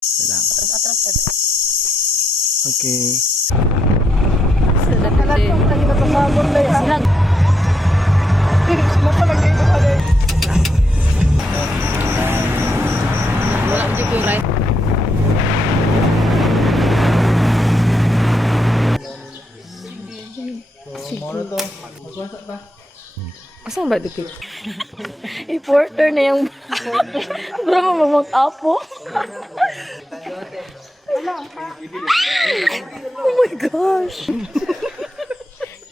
Lang. Atras. Okay. Sila palagay ko pala. Wala ko yung light. Moro to. Asan ba dito? I-porter na yung bro mo mag-apo. Oh my gosh.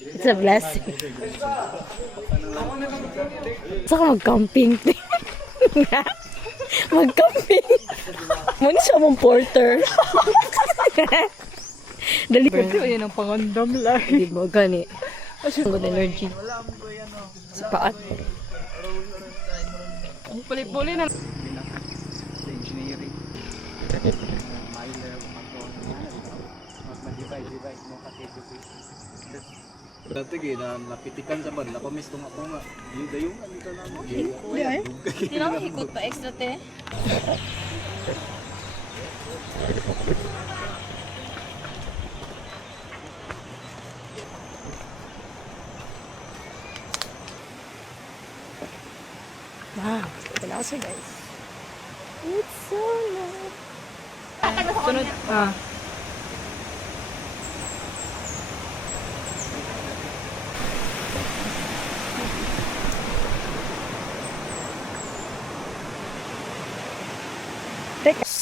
It's a blessing. Saka mag-camping. Mag-camping. Muna siya mong porter. Dali. Pero yun ang pangandam lang. Di ba gani? Ang good energy. Sa paat. Puli-puli na. Sa engineering. Mag-divide mo category. Dati na napitikan sa band, napamisto nga po nga. Yung dayong alita namin. Hindi ay. Hindi na makikot pa extra te. Wow, ito na also guys. It's so nice. Sunod.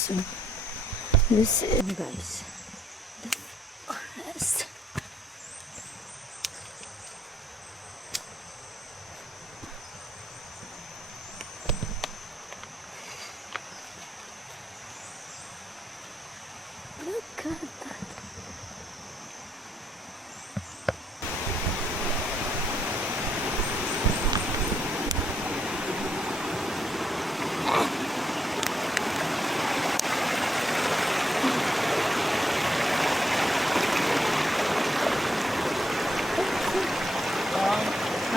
So, this is guys. The forest. Look at that.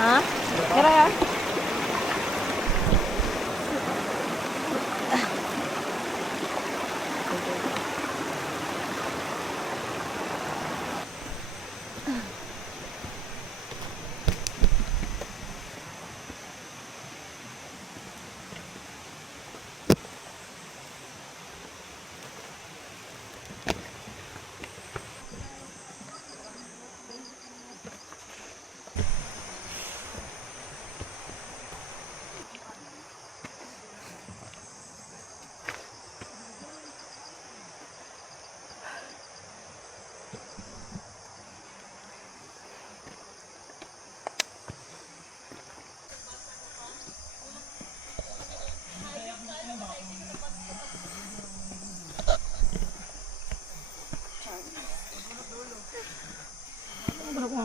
Ha? Tara ya.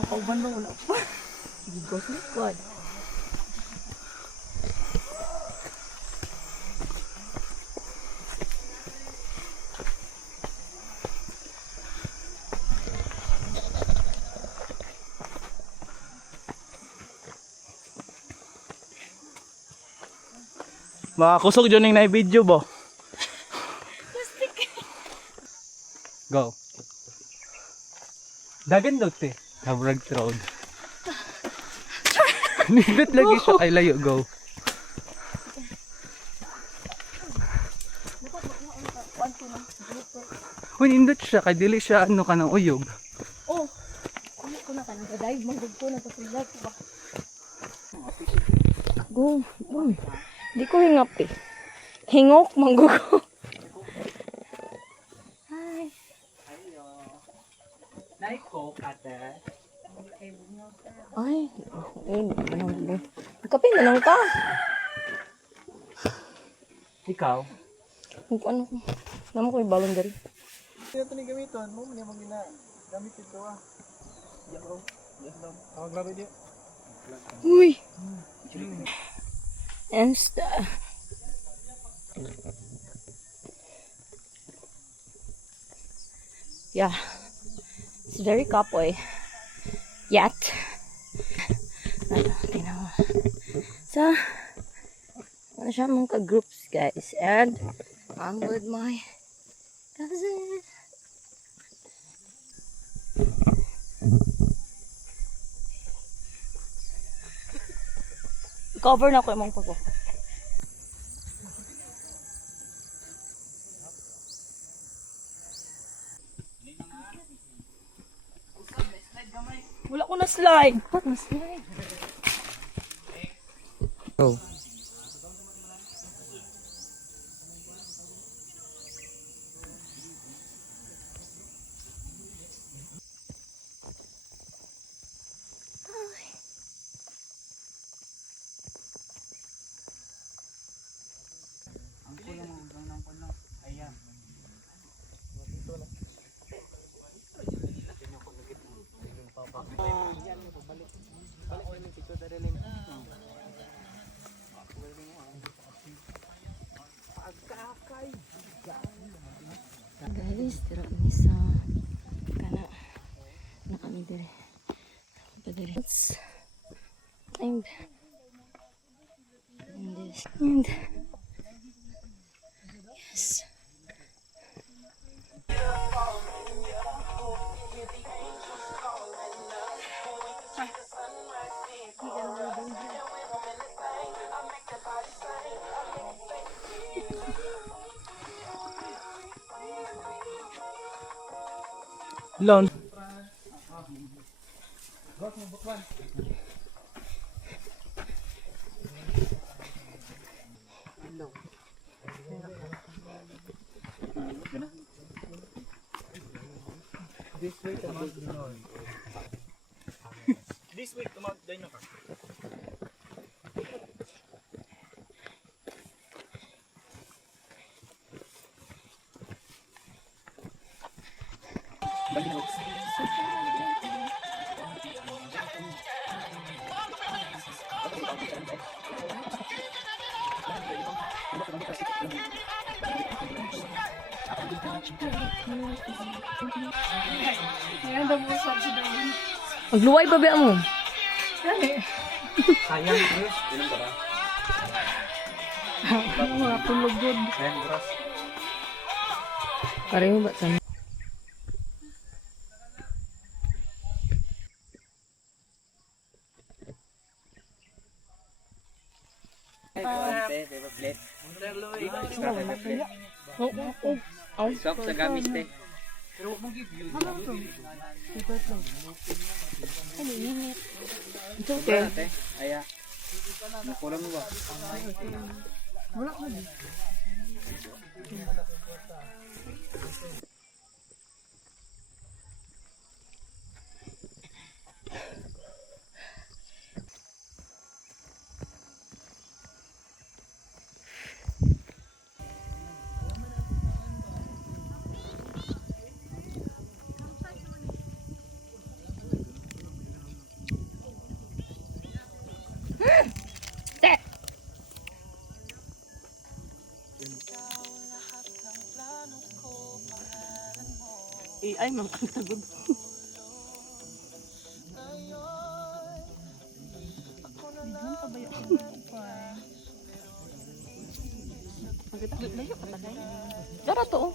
Kauban ba wala pa? Go sa likod. Makakusog dyan yung na-video ba? Go. Dagan daw te. Habrag road. Nibit lagi siya kay layo. Go. Uy, nindot siya. Kay dili siya ano ka ng uyog. Oh. Ano ko na ka nag-dive manggod ko na tapos ba? Go. Di ko hingap eh. Hingok manggod ko. Hi. Naiko kata. Ay, kape na lang ka. Ikaw? Kung ano ko. Naman ko yung balon dari. Sino ito ni gamiton? Mo niya mong gamit ito ah. Yaw. Yes daw. Ang grabe di. Uy. Insta. Yeah. It's very kapoy. Yet. Ano, tingnan mo. So, ano siya mga ka-groups guys. And, I'm with my Kasi... Cover na ko yung mga pagko. Wala ko na slide. What na slide? Oh. Guys, tira kami sa kana na kami dire. Padire. And this and yes. Lon. This way to Mount Dinoy. This way to Mount Dinoy. Magluway pa ba mo? Sayang, Chris. Inom ka ba? Mga tulugod. Sayang, Bras. Pareho ba sa Stop sa gamis, te. It's okay. Te. Aya. Nakulang mo ba? Ay, mga kantagod. Layo ka tagay. Dara to.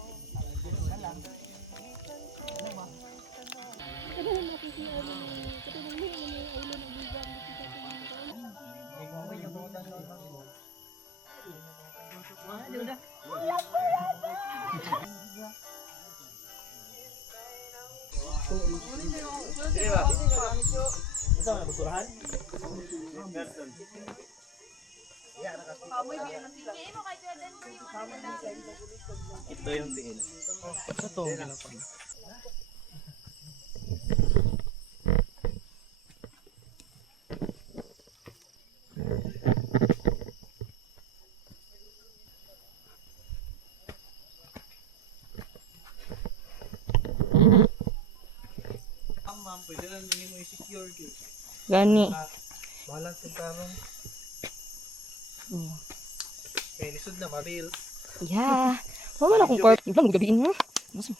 Ito yung tiin. Ito. Ma'am, pwede lang nyo mo i-secure. Gani. Balang sa tarong. Kaya lisod na, mabil. Yeah. Wala na akong corp. Yung lang gabiin mo. Mas mo.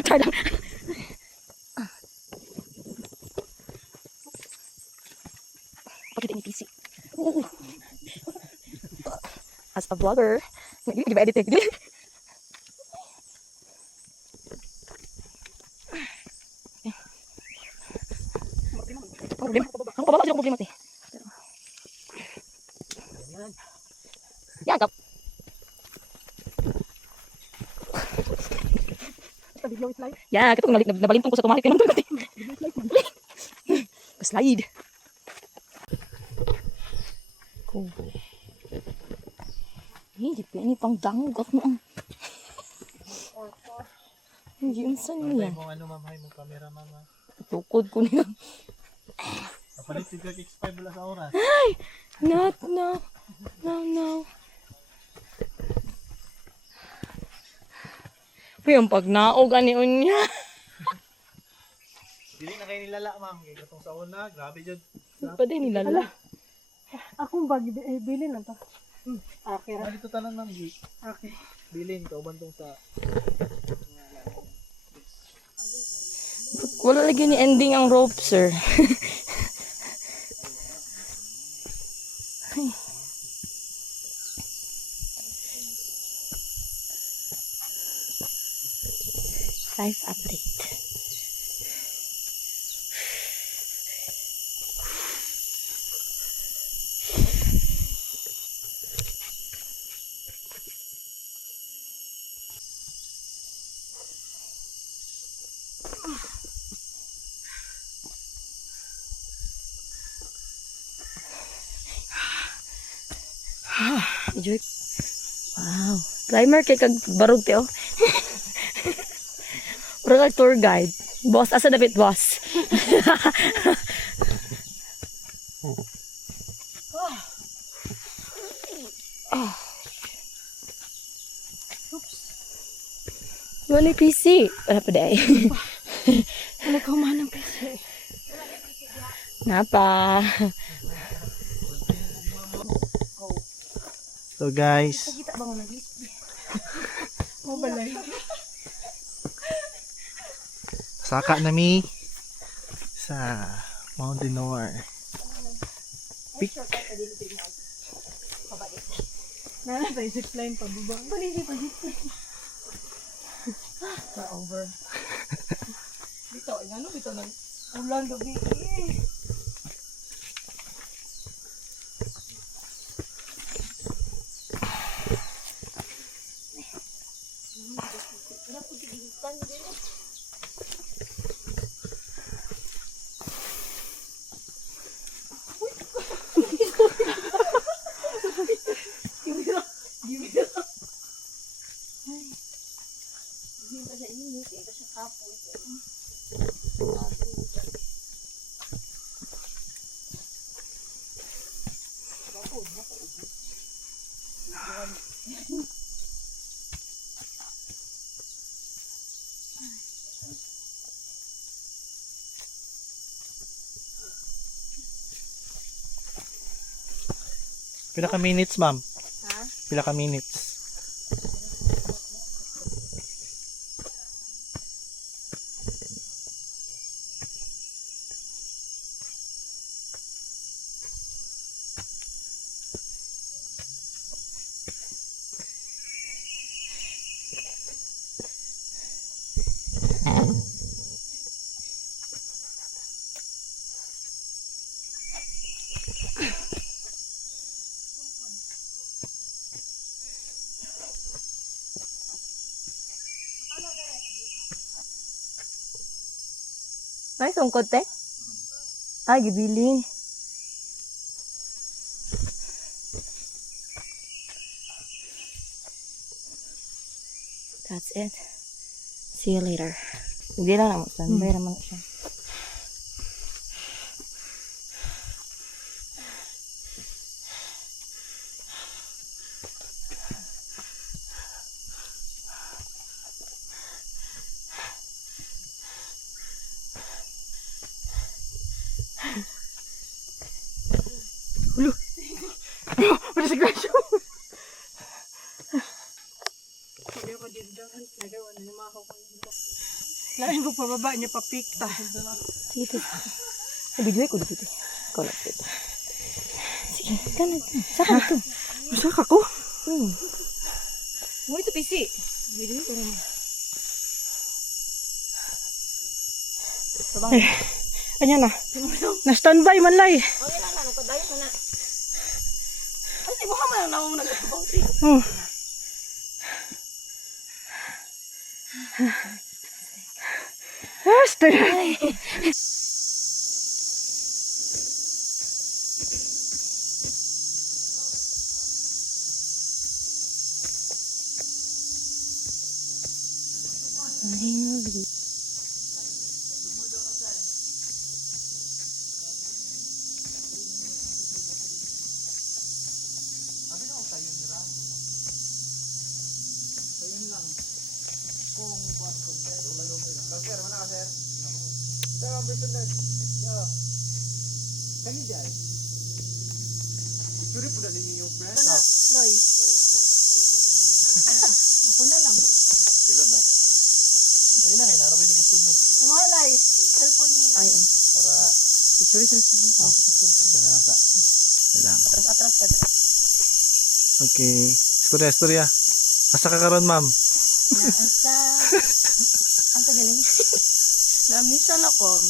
Tada. Pakita ni PC. As a vlogger. Di ba edit eh? problema. Ang pababa sila problema, te. Yan, kap. Ya, kita nabalintong ko sa tumalit ka naman. Slide. Cool. Ini pang dangog mo ang. Hindi unsan niya. Mo ano mamay mo camera mama. Tukod ko niya. Kapalit ka X5 wala sa oras. Ay! No. Uy, ang pagnaog ani unya. Dili na kayo nilala ma'am. Kaya katong sa una, grabe jud. Pa din nilala. Akong bag, bilin lang to. Okay ra. Dito tanan ma'am. Okay. Bilin ka uban tong sa Wala lagi ni ending ang rope, sir. Ay. Life update. Enjoy. Wow. Climber kay kag barog te oh. Ura kag tour guide. Boss, asa dapat boss? Wala PC. Wala pa day. Ano ka man ang PC? Napa. So guys, Kita ba nga nag Mo balay. saka na mi sa Mount Dinor. Peak. Na tayo zipline pa baba. Bali pa zipline. Sa over. Dito, ano dito nang ulan gabi. Pila ka minutes ma'am? Ha? Pila ka minutes? Ay, sungkot te? Ay, gibilin. That's it. See you later. Hindi lang naman. Standby naman siya. Wala si Grasyo. Hindi ko dito dahan. Nagawa na yung mga kakunin. Lain ko pababa niya papikta. Sige, te. Nabidyoy ko dito. Ikaw lang dito. Sige, kanan. Saka dito. Masaka ko. Mo ito, PC. Bidyoy ko naman. Kanya na. Na-standby man lay. Okay lang na, nagpadayo mo na. Ay, di mo ka man na mo nagpapauti. Oh. Ah, stay. Sir, mana ka sir? Ito ang person na. Kani dyan. Picture po na ninyo yung friend. Loy. Ako na lang. Kaya na, narabay nagkasunod. Ay, mga lay. Cellphone ni mo. Ay, oh. Para, Sorry. siya na lang sa. Lang. Atras ka. Okay. Istorya. Asa ka karon, ma'am? Naasa. Ang tagaling. Namisan ako.